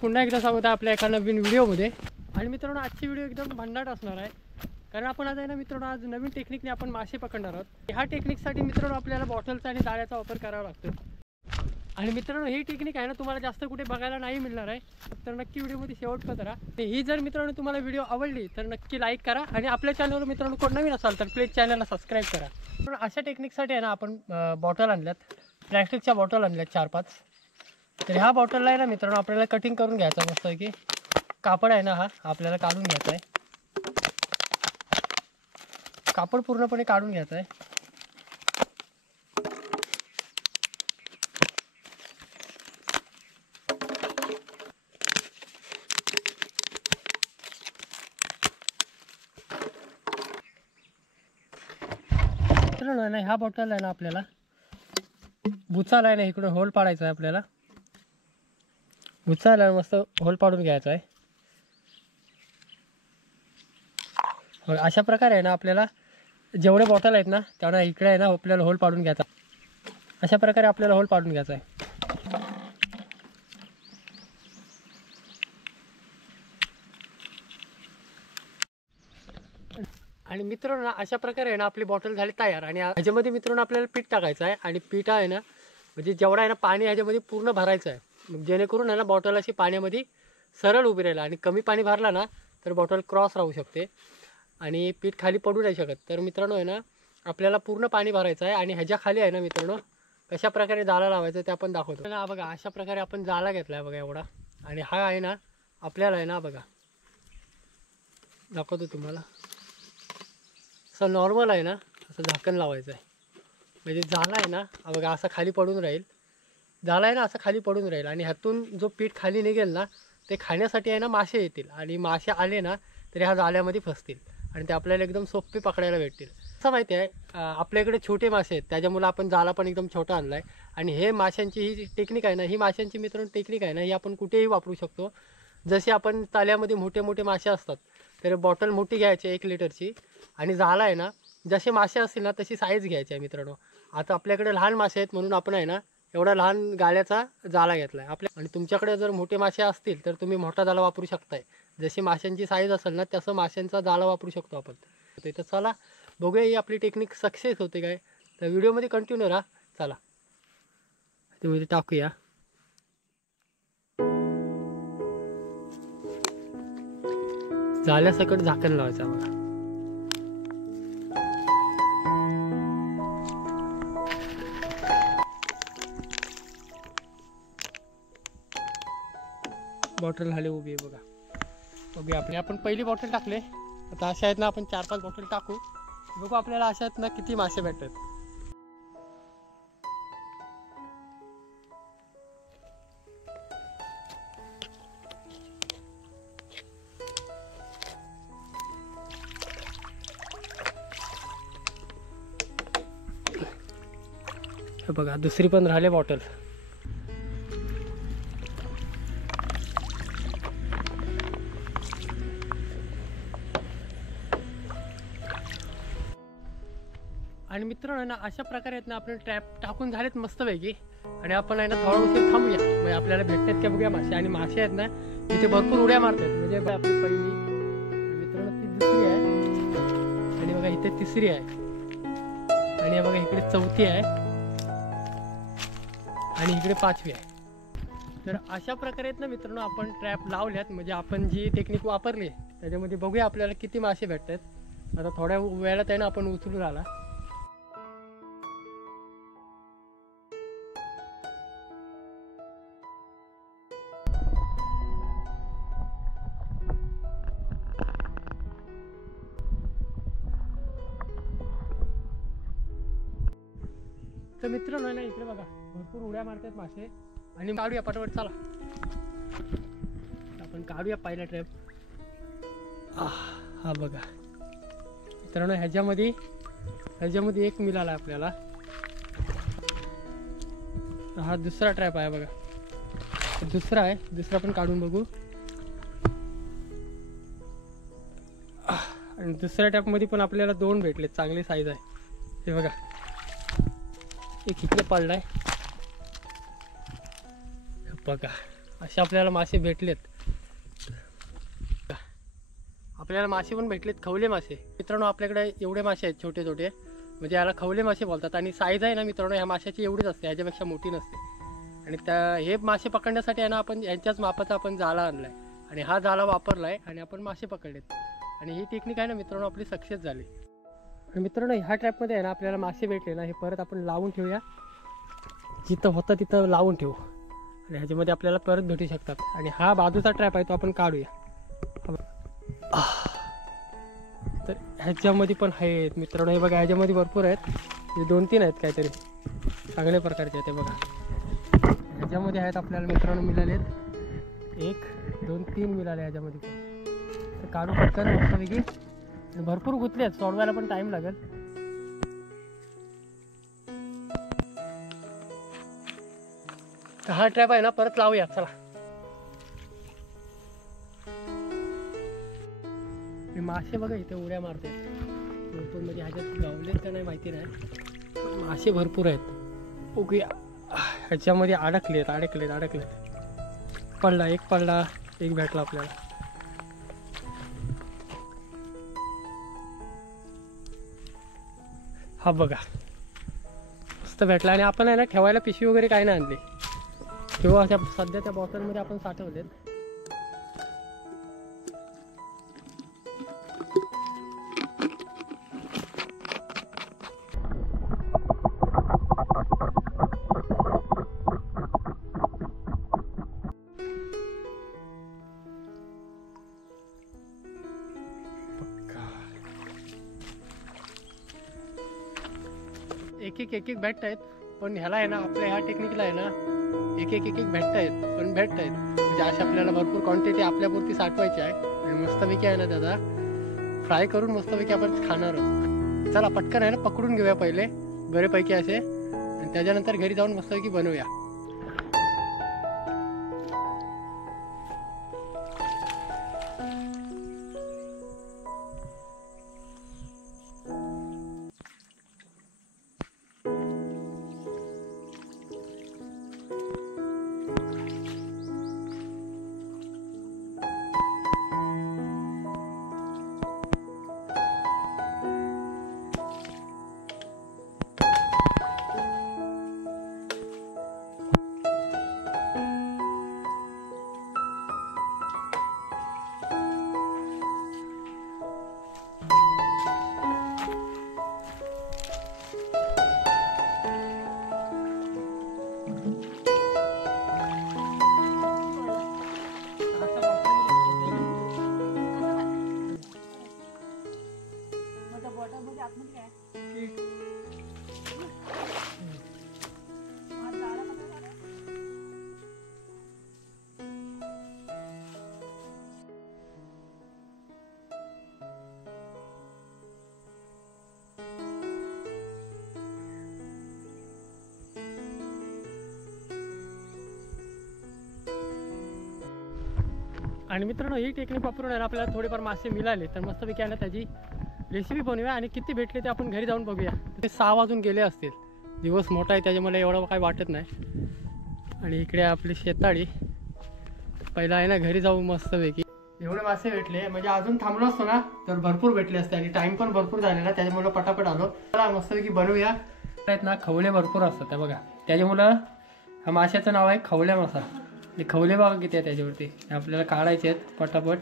पुन्हा एकदा स्वागत आहे आपल्या एका नवीन व्हिडिओमध्ये। आणि मित्रांनो आजची व्हिडिओ एकदम भन्नाट असणार आहे, कारण आपण आज आहे ना मित्रांनो आज नवीन टेक्निकने आपण मासे पकडणार आहोत। ह्या टेक्निकसाठी मित्रांनो आपल्याला बॉटलचा आणि जाळ्याचा वापर करावा लागतो। आणि मित्रांनो ही टेक्निक आहे ना तुम्हाला जास्त कुठे बघायला नाही मिळणार आहे, तर नक्की व्हिडिओमध्ये शेवटपर्यंत राहा। ही जर मित्रांनो तुम्हाला व्हिडिओ आवडली तर नक्की लाईक करा आणि आपल्या चॅनलवर मित्रांनो कोण नवीन असाल तर प्लीज चॅनलला सबस्क्राईब करा। पण अशा टेक्निकसाठी आहे ना आपण बॉटल आणल्यात, प्लॅस्टिकच्या बॉटल आणल्यात 4-5। तर ह्या बॉटलला आहे ना मित्रांनो आपल्याला कटिंग करून घ्यायचं मस्त की कापड आहे ना हा आपल्याला काढून घ्यायचा आहे, कापड पूर्णपणे काढून घ्यायचं आहे। मित्रांनो ना ह्या बॉटल आहे ना आपल्याला बुचाला आहे ना इकडून होल पाडायचा आहे, आपल्याला बुचाला मस्त होल पाडून घ्यायचा आहे। अशा प्रकारे आहे ना आपल्याला जेवढे बॉटल आहेत ना तेवढा इकडे आहे ना आपल्याला होल पाडून घ्यायचा। अशा प्रकारे आपल्याला होल पाडून घ्यायचा आहे। आणि मित्रांनो अशा प्रकारे आहे ना आपली बॉटल झाली तयार। आणि ह्याच्यामध्ये मित्रांनो आपल्याला पीठ टाकायचं आहे आणि पीठ आहे ना म्हणजे जेवढा आहे ना पाणी ह्याच्यामध्ये पूर्ण भरायचं आहे, जेणेकरून आहे ना बॉटल अशी पाण्यामध्ये सरळ उभी राहील। आणि कमी पाणी भरला ना तर बॉटल क्रॉस राहू शकते आणि पीठ खाली पडू नाही शकत। तर मित्रांनो आहे ना आपल्याला पूर्ण पाणी भरायचं आहे आणि ह्याच्या खाली आहे ना मित्रांनो कशा प्रकारे जाळा लावायचं ते आपण दाखवतो ना। बघा अशा प्रकारे आपण जाळा घेतला आहे बघा एवढा, आणि हा आहे ना आपल्याला आहे ना बघा दाखवतो तुम्हाला। असं नॉर्मल आहे ना असं झाकण लावायचं आहे, म्हणजे जाळा आहे ना बघा असा खाली पडून राहील, जाळा आहे ना असं खाली पडून राहील आणि ह्यातून जो पीठ खाली निघेल ना ते खाण्यासाठी आहे ना मासे येतील आणि मासे आले ना तरी ह्या जाळ्यामध्ये फसतील आणि ते आपल्याला एकदम सोपे पकडायला भेटतील। असं माहिती आहे आपल्या इकडे छोटे मासे आहेत त्याच्यामुळे आपण जाळा पण एकदम छोटा आणला आहे। आणि हे माशांची ही टेक्निक आहे ना, ही माशांची मित्रांनो टेक्निक आहे ना ही आपण कुठेही वापरू शकतो। जसे आपण ताल्यामध्ये मोठे मोठे मासे असतात तर बॉटल मोठी घ्यायची 1 लिटरची आणि जाळा आहे ना जसे मासे असतील ना तशी साईज घ्यायची आहे मित्रांनो। आता आपल्याकडे लहान मासे आहेत म्हणून आपण आहे ना एवढा लहान गाळ्याचा जाळा घेतला आहे आपल्या। आणि तुमच्याकडे जर मोठे मासे असतील तर तुम्ही मोठा जाळा वापरू शकताय, जशी माशांची साईज असेल ना तसं माशांचा जाळा वापरू शकतो आपण। तर चला बघूया ही आपली टेक्निक सक्सेस होते काय, तर व्हिडिओमध्ये कंटिन्यू राहा। चला तुम्ही टाकूया। जाळ्यासकट झाकण लावायचं बघा। बॉटल झाली उभी आहे बघा, उभी आपली। आपण पहिली बॉटल टाकले, आता अशा आहेत ना आपण 4-5 बॉटल टाकू, बघू आपल्याला अशा आहेत ना किती मासे भेटतात। हे बघा दुसरी पण राहिले बॉटल। आणि मित्रांनो ना अशा प्रकारे आहेत ना आपण ट्रॅप टाकून झालेत मस्तपैकी, आणि आपण आहे ना थोडा उशीर थांबूया म्हणजे आपल्याला भेटतात का बघूया मासे। आणि मासे आहेत ना इथे भरपूर उड्या मारतात, म्हणजे आपली पहिली मित्रांनो ती दुसरी आहे, आणि बघा इथे तिसरी आहे, आणि बघा इकडे चौथी आहे, आणि इकडे 5वी आहे। तर अशा प्रकारे आहेत ना मित्रांनो आपण ट्रॅप लावल्यात, म्हणजे आपण जी टेक्निक वापरली त्याच्यामध्ये बघूया आपल्याला किती मासे भेटतात। आता थोड्या वेळात आहे ना आपण उचलून आला। तर मित्रांनो ना इकडे बघा भरपूर उड्या मारतात मासे, आणि काढूया पटापट चला आपण काढूया पहिला ट्रॅप। हा बघा मित्रांनो ह्याच्यामध्ये एक मिळाला आपल्याला। हा दुसरा ट्रॅप आहे बघा, दुसरा आहे, दुसरा पण काढून बघू। आणि दुसऱ्या टॅपमध्ये पण आपल्याला 2 भेटले, चांगली साईज आहे। हे बघा एक इकडे पडलाय बघा, असे आपल्याला मासे भेटलेत. आपल्याला मासे पण भेटलेत, खवले मासे. मित्रांनो आपल्याकडे एवढे मासे आहेत छोटे छोटे, म्हणजे याला खवले मासे बोलतात. आणि साईज आहे ना मित्रांनो ह्या माशाची एवढीच असते, ह्याच्यापेक्षा मोठी नसते. आणि हे मासे पकडण्यासाठी आहे ना आपण यांच्याच मापाचा आपण जाला आणलाय आणि हा जाला वापरलाय आणि आपण मासे पकडलेत. आणि ही टेक्निक आहे ना मित्रांनो आपली सक्सेस झाली. आणि मित्रांनो ह्या ट्रॅपमध्ये आहे ना आपल्याला मासे भेटले ना, हे परत आपण लावून ठेवूया. जिथं होतं तिथं लावून ठेवू आणि ह्याच्यामध्ये आपल्याला परत भेटू शकतात. आणि हा बाजूचा ट्रॅप आहे तो आपण काढूया. तर ह्याच्यामध्ये पण आहेत मित्रांनो, हे बघा ह्याच्यामध्ये भरपूर आहेत. हे 2-3 आहेत काहीतरी चांगल्या प्रकारचे आहेत. हे बघा ह्याच्यामध्ये आहेत आपल्याला मित्रांनो मिळालेत 1 2 3 मिळाले ह्याच्यामध्ये पण. तर काढू पटकन मस्तपैकी. भरपूर गुंतले आहेत, सोडवायला पण टाईम लागेल. तर हा ट्रॅप आहे ना परत लावूया चला. मासे बघा इथे उड्या मारतात भरपूर, म्हणजे ह्याच्यात गावलेत का नाही माहिती नाही, पण मासे भरपूर आहेत. ओके ह्याच्यामध्ये अडकलेत. पडला एक भेटला आपल्याला. हा बघा मस्त भेटला. आणि आपण आहे ना ठेवायला पिशवी वगैरे काय नाही आणली, किंवा अशा सध्या त्या बॉटलमध्ये आपण साठवलेत. एक भेटत आहेत, पण ह्याला आहे ना आपल्या ह्या टेक्निकला आहे ना एक भेटत आहेत, पण भेटत आहेत. म्हणजे अशी आपल्याला भरपूर क्वांटिटी आपल्यापुरती साठवायची आहे. आणि मस्तपैकी आहे ना त्याचा फ्राय करून मस्तपैकी आपण खाणार आहोत. चला पटकन आहे ना पकडून घेऊया पहिले बरेपैकी असे, आणि त्याच्यानंतर घरी जाऊन मस्तपैकी बनवूया. आणि मित्रांनो ही टेक्निक वापरून आहे ना आपल्याला थोडेफार मासे मिळाले, तर मस्तपैकी आहे ना त्याची रेसिपी बनवूया आणि किती भेटले ते आपण घरी जाऊन बघूया. ते 6 वाजून गेले असतील, दिवस मोठा आहे त्याच्यामुळे एवढं काही वाटत नाही. आणि इकडे आपली शेताळी. पहिला आहे ना घरी जाऊ मस्तपैकी. एवढे मासे भेटले म्हणजे अजून थांबलो असतो ना तर भरपूर भेटले असते, आणि टाइम पण भरपूर झालेला त्याच्यामुळे पटापट आलो. चला मस्तपैकी बनवूया. आहेत ना खवले भरपूर असतात त्या बघा, त्याच्यामुळं हा माशाचं नाव आहे खवल्या मासा. खवले बघा किती आहे त्याच्यावरती, आपल्याला काढायचे आहेत पटापट.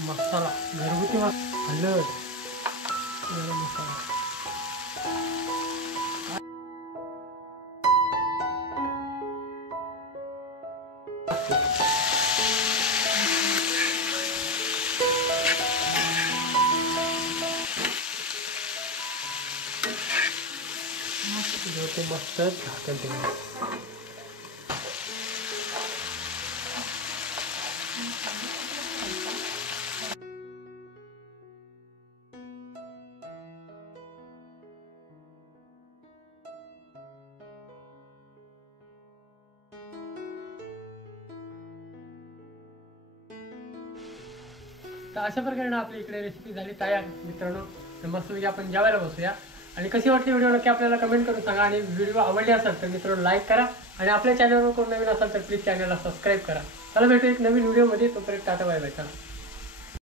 मसाला घरगुती हळद गरम मसाला. ते मस्त झाकण ठेवूया. तर अशा प्रकारे ना आपली इकडे रेसिपी झाली तयार मित्रांनो. तर मस्तपैकी आपण जेवायला बसूया. आणि कशी वाटली व्हिडिओ नक्की आपल्याला कमेंट करून सांगा. आणि व्हिडिओ आवडली असेल तर मित्रांनो लाईक करा. आणि आपल्या चॅनलवर कोण नवीन असेल तर प्लीज चॅनलला सबस्क्राईब करा. चला भेटू एक नवीन व्हिडिओमध्ये. तोपर्यंत टाटा बाय बाय. चला.